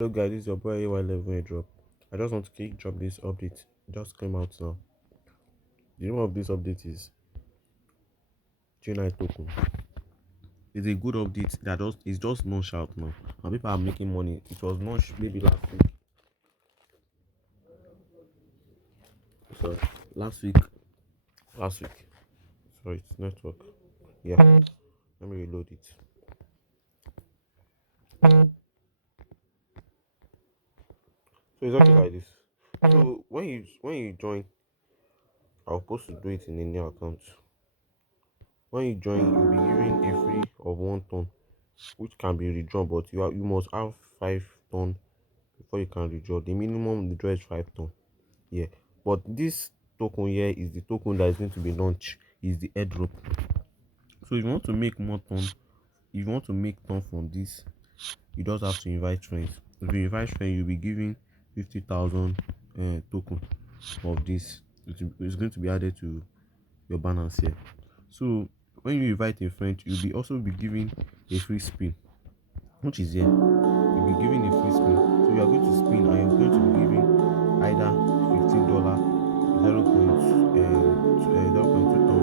Hello guys, this is your boy AY11 airdrop. I just want to quick drop this update. It just came out now. The name of this update is J9 token. It's a good update that just it's just launched out now. And people are making money. It was launched maybe last week. So last week. Last week. Sorry, it's network. Yeah. Let me reload it. So it's okay like this. So when you join, I was supposed to do it in a new account. When you join, you'll be given a free of 1 ton, which can be withdrawn, but you must have 5 ton before you can withdraw. The minimum withdraw is 5 ton. Yeah, but this token here is the token that is going to be launched. Is the airdrop. So if you want to make more ton, if you want to make ton from this, you just have to invite friends. If you invite friends, you'll be given 50,000 token of this. It's going to be added to your balance here. So when you invite a friend, you'll be also be given a free spin, which is here. You'll be given a free spin. So you are going to spin and you're going to be given either $15, 0.2 ton,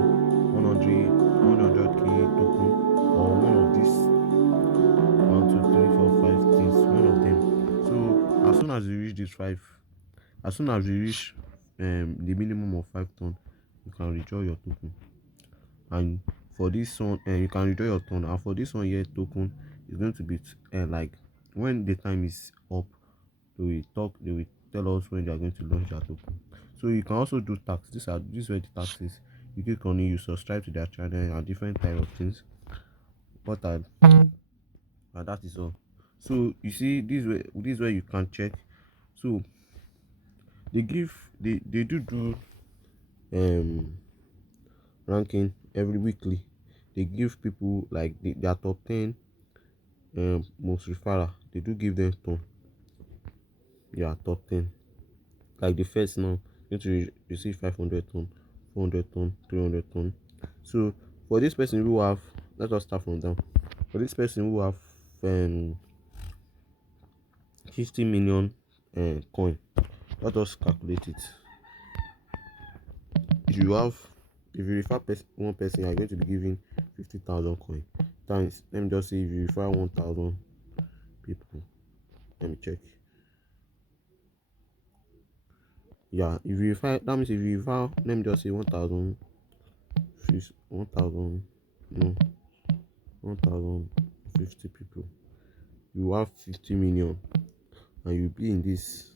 100k token, or one of these 1, 2, 3, 4, 5 things, one of them. So as soon as you reach the minimum of 5 ton, you can withdraw your token. And for this one, you can withdraw your turn. And for this one here token, is going to be like when the time is up, they will tell us when they are going to launch their token. So you can also do tax. These were the taxes. You click on it, you subscribe to their channel and different type of things. But and that is all. So you see this way you can check. So they do um ranking every weekly. They give people like their top 10 most referral. They do give them ton. Yeah, top 10. Like the first now, going to receive 500 ton, 400 ton, 300 ton. So for this person who have, let us start from down. For this person who have um 50 million coin, let us calculate it. If you have, if you refer one person, you are going to be giving 50,000 coin times. Let me just say if you refer 1,000 people. Let me check. Yeah, if you refer, that means if you refer, let me just say 1,000, 1,000, no, 1,050 people, you have 50 million, and you'll be in this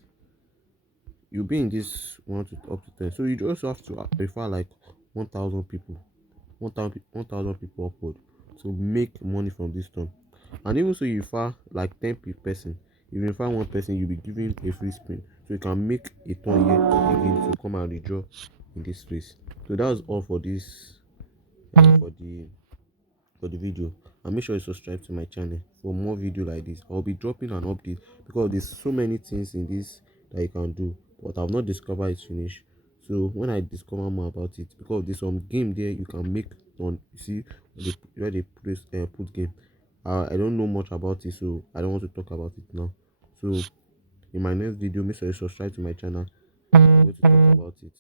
1 to up to 10. So you just have to refer like 1,000 people, 1,000 people upward to make money from this ton. And even so, you refer like 10 person. If you refer one person, you'll be given a free spin, so you can make a ton here again to come and withdraw in this place. So that's all for this for the video. And make sure you subscribe to my channel for more video like this. I'll be dropping an update because there's so many things in this that you can do, but I've not discovered it finish. So when I discover more about it, because there's some game there you can make on, you see where they put game. I don't know much about it, so I don't want to talk about it now. So in my next video, make sure you subscribe to my channel. I'm going to talk about it.